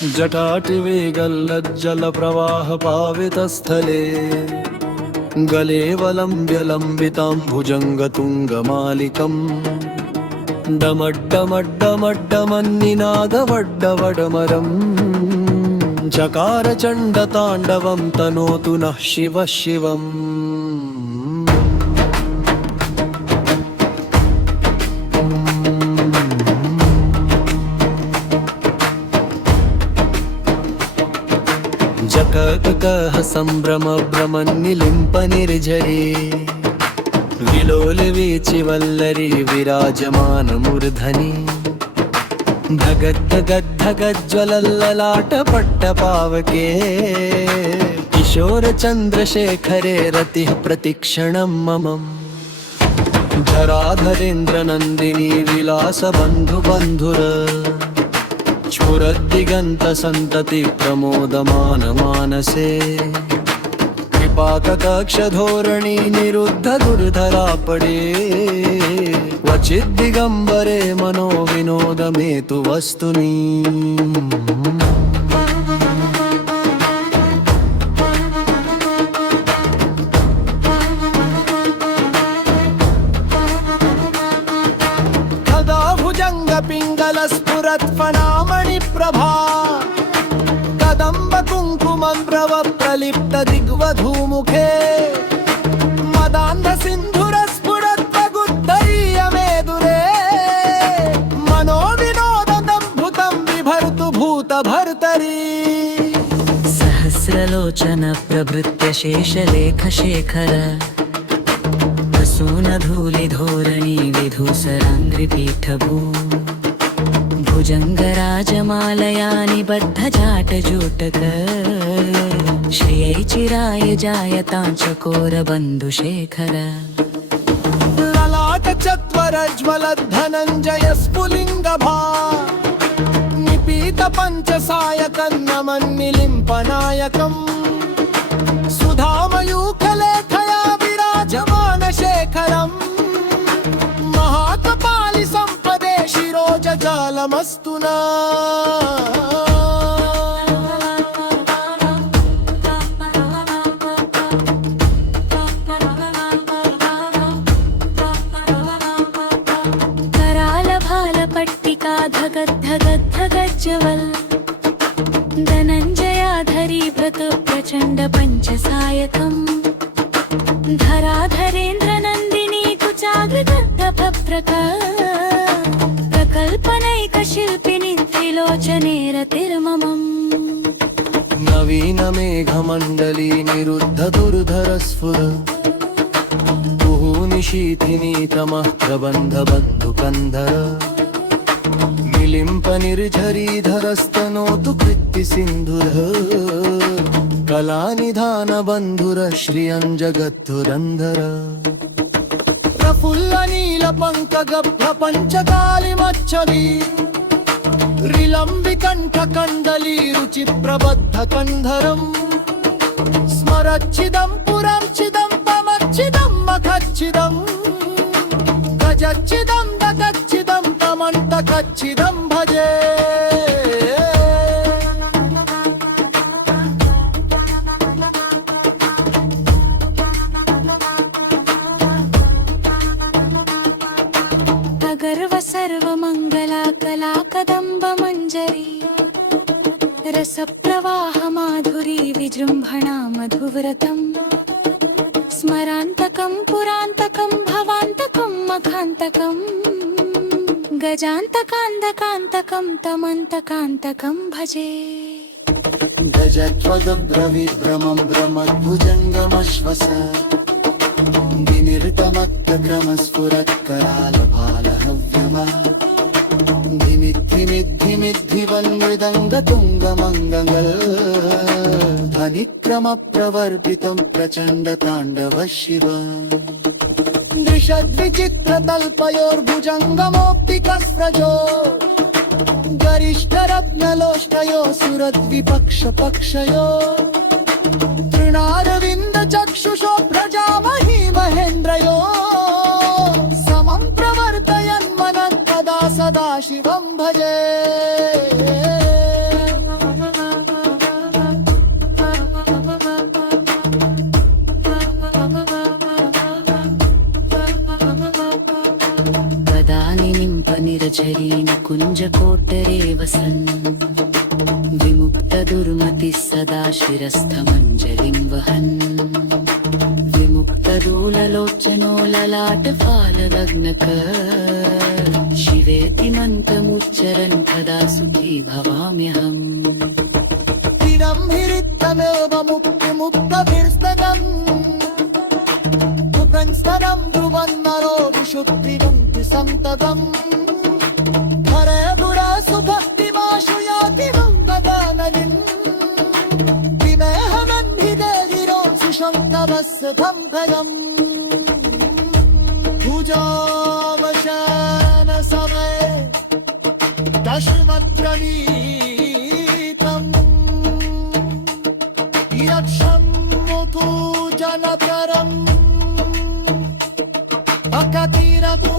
जटाटिवेगल्लज्जलप्रवाहपावितस्थले गलेवलम्ब्यलम्बितां भुजङ्गतुङ्गमालिकम् डमड्डमड्डमड्डमन्निनादवड्डवडमरम् चकारचण्डताण्डवं तनोतु नः शिवः शिवम्। जककः सम्भ्रम भ्रमन्निलिम्प निर्झरे विलोलवीचि वल्लरी विराजमानमूर्धनि धगद्धगद्धगज्ज्वलल्ललाटपट्टपावके किशोरचन्द्रशेखरे रतिः प्रतिक्षणं मम धराधरेन्द्रनन्दिनी विलासबन्धुबन्धुर स्फुरद्दिगन्तसन्तति प्रमोदमानमानसे कृपाकटाक्षधोरणी निरुद्ध दुर्धरापडे क्वचिद्दिगम्बरे मनो विनोदमेतु वस्तुनि। कदा भुजङ्गपिङ्गलस्फुरत्फणामणिप्रभा कदम्बकुङ्कुमम्रव प्रलिप्त दिग्वधूमुखे मदान्धसिन्धुरस्फुरत्वगुद्धरीयमेदुरे मनोविनोददम्भुतं बिभर्तु भूतभर्तरी। सहस्रलोचन प्रभृत्य शेषलेखशेखर प्रसूनधूलिधोरणी विधूसराङ्घ्रिपीठभू भुजङ्गराजमालया निबद्धजाटजूटक श्रियै चिराय जायतां चकोरबन्धुशेखर। ललाटचत्वरज्वलद्धनञ्जय स्फुलिङ्गभा निपीतपञ्चसायकन्नमन्निलिम्पनायकम् सुधामयूखलेखया विराजमानशेखरम् महाकपालि सम्पदे शिरोजजालमस्तु न। करालभालपट्टिका धगद्धगद्धगज्जवल् धनञ्जयाधरी भृतु प्रचण्ड पञ्चसायकम् धराधरेन्द्रनन्दिनी कुचाग्रदग्धभप्रक प्रकल्पनैकशिल्पिनि त्रिलोचने रतिर्ममम्। नवीनमेघमण्डली निरुद्ध दुर्धरस्फुर कुहूनिशीथिनी तमः प्रबन्धबन्धुकन्धर निलिम्प निर्झरीधरस्तनोतु कृत्तिसिन्धुरः कलानिधानबन्धुर श्रियं जगद्धुरन्धर प्रफुल्लनीलपङ्कगभ्रपञ्चकालिमच्छवी रिलम्बिकण्ठकण्डली रुचिप्रबद्धकन्धरम् स्मरच्छिदं पुरं चिदं पमच्छिदं मखच्छिदं गजच्छिदं दगच्छिदं तमन्तकच्छिदं भजे। गर्व सर्वमङ्गला कला कदम्बमञ्जरी रसप्रवाह माधुरी विजृम्भणा मधुव्रतम् स्मरान्तकं पुरान्तकं भवान्तकं मखान्तकं गजान्तकान्तकान्तकं तमन्तकान्तकं भजे। गजत्वदब्रविभ्रमं भ्रमद्भुजङ्गमश्वस विनिर्तमत्तक्रमस्फुरत्करालभालहव्यमा धिमिद्धिमिद्धिमिद्धिवन्मृदङ्गतुङ्गमङ्गल ध्वनिक्रमप्रवर्पितं प्रचण्डताण्डव शिव। दृशद्विचित्रतल्पयोर्भुजङ्गमोक्तिकस्रजो गरिष्ठरत्नलोष्टयो सुरद्विपक्षपक्षयो तृणारविन्दचक्षुषो भ्रजामहि महेन्द्रयो समं प्रवर्तयन् मनः कदा सदा शिवं भजे। निरझरीन कुञ्जकोटरे वसन् विमुक्तदुर्मतिः सदा शिरस्थमञ्जलिं वहन् विमुक्तदोललोचनो ललाटफाललग्नक शिवेति मन्त्रमुच्चरन् कदा सुखी भवाम्यहम् तिरंहिरित्तमेव मुक्तिमुक्तभिर्स्तनम् कुतंस्तनम् ब्रुवन्नरो विशुद्धिरुन्ति सन्ततम् हरे दुरासुभक्तिमाशु याति मङ्गदाननिम् विमेहमन्विदेहिरो सुशन्तवस्य भङ्गयम् भुजावशान सवे दशमद्रनीतम् यक्षम्मुतु जनपरम् अकतिरतो